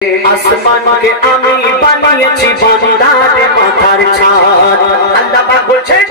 আসমান কে আমি বানিয়েছি বান্দার মাথার ছাদ। আল্লাহ পাক বলছেন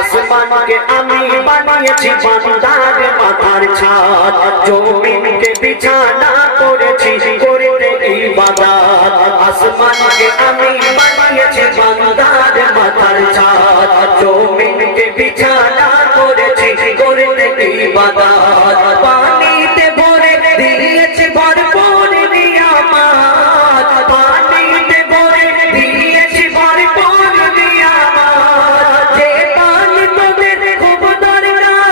আসমান কে আমি বানিয়েছি বান্দার মাথার ছাদ। জমিন কে বিছানা করেছি করতে ইবাদত। আসমান কে আমি বানিয়েছি বান্দার মাথার ছাদ। জমিন কে বিছানা করেছি করতে ইবাদত। পানিতে ভরে দিয়েছি ভরপুর নিয়ামত। পানিতে ভরে দিয়েছি ভরপুর নিয়ামত। যে পানি তোদের খুব দরকার,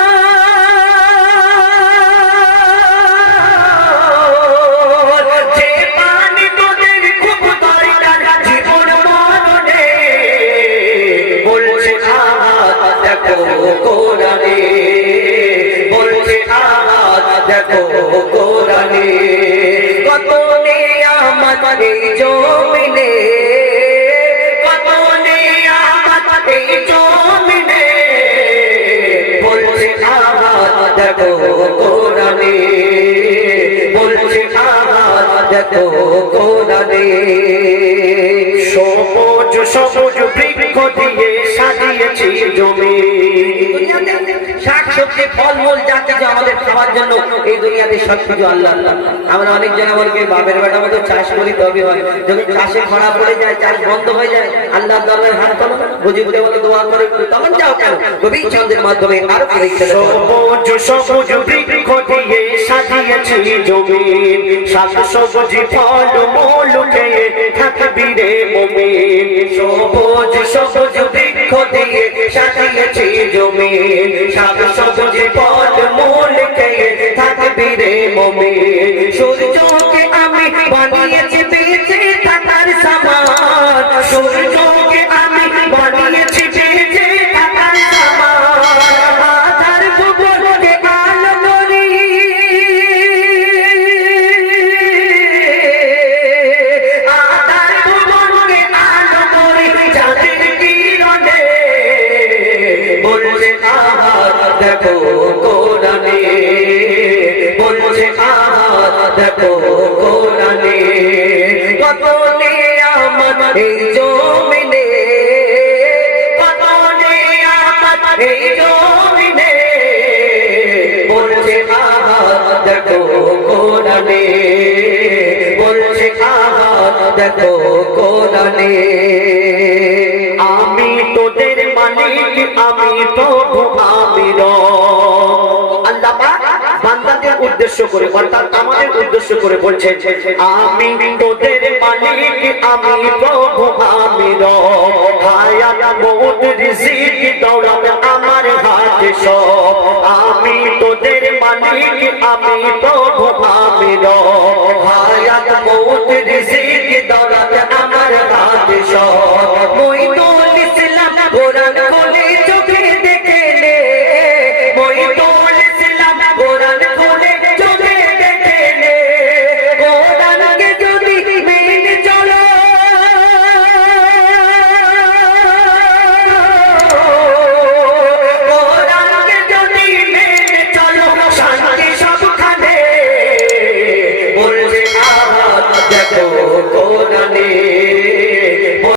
যে পানি তোদের খুব দরকার জীবন মরণে। বলছে আহাত দেখো কোরআনে, বলছে আহাত দেখো কোরআনে। কত নিয়ামত এই জমিনে, কত নিয়ামত এই জমিনে। বলছে আহাত দেখো কোরআনে, বলছে আহাত দেখো কোরআনে। সবুজ সবুজ বৃক্ষ দিয়ে সাজিয়েছি জমিন। শাক সবজি ফলমূল যা কিছু আমাদের খাওয়ার জন্য এই দুনিয়াতে সবকিছু আল্লাহ আল্লাহ। আমরা অনেক জায়গা বলকে বাপের বেটা মতো চাষ করি তবে হয়, যখন চাষে খরা পড়ে যায়, চাষ বন্ধ হয়ে যায়, আল্লাহর দরবারে হাত তোলো, বুঝি বুঝে বলে দোয়া করে, তখন যাও কেন কবি ছন্দের মাধ্যমে আরো সবুজ সবুজ বৃক্ষ দিয়ে সাজিয়েছি জমিন। শাক সবজি ফলমূল খেয়ে থাকবি রে মুমিন। সবুজ সবুজ বৃক্ষ দিয়ে সাজিয়েছি জমিন। শাক সবজি ফলমূল খেয়ে থাকবি রে মুমিন। সূর্যকে আমি বানিয়েছি বেঁচে থাকার সামান। সূর্যকে আমি বানিয়েছি বেঁচে থাকার সামান। আধার ভুবনকে আলো করি, আধার ভুবনকে আলো করি চাঁদের কিরণে। বলছে আহাত দেখো কোরআনে, বলছে আহাত দেখো কোরআনে। কত নিয়ামত এই জমিনে, কত নিয়ামত এই জমিনে। বলছে আহাত দেখো কোরআনে, বলছে আহাত দেখো কোরআনে। আমি তোদের মালিক, আমি প্রভু, আমি রব। আল্লাহ পাক বান্দাদের উদ্দেশ্য করে অর্থাৎ আমাদের উদ্দেশ্য করে বলছেন আমি তোদের মালিক, আমি প্রভু, আমি রব। হায়াত মউত রিজিক দৌলত আমার হাতে সব। আমি তোদের মালিক,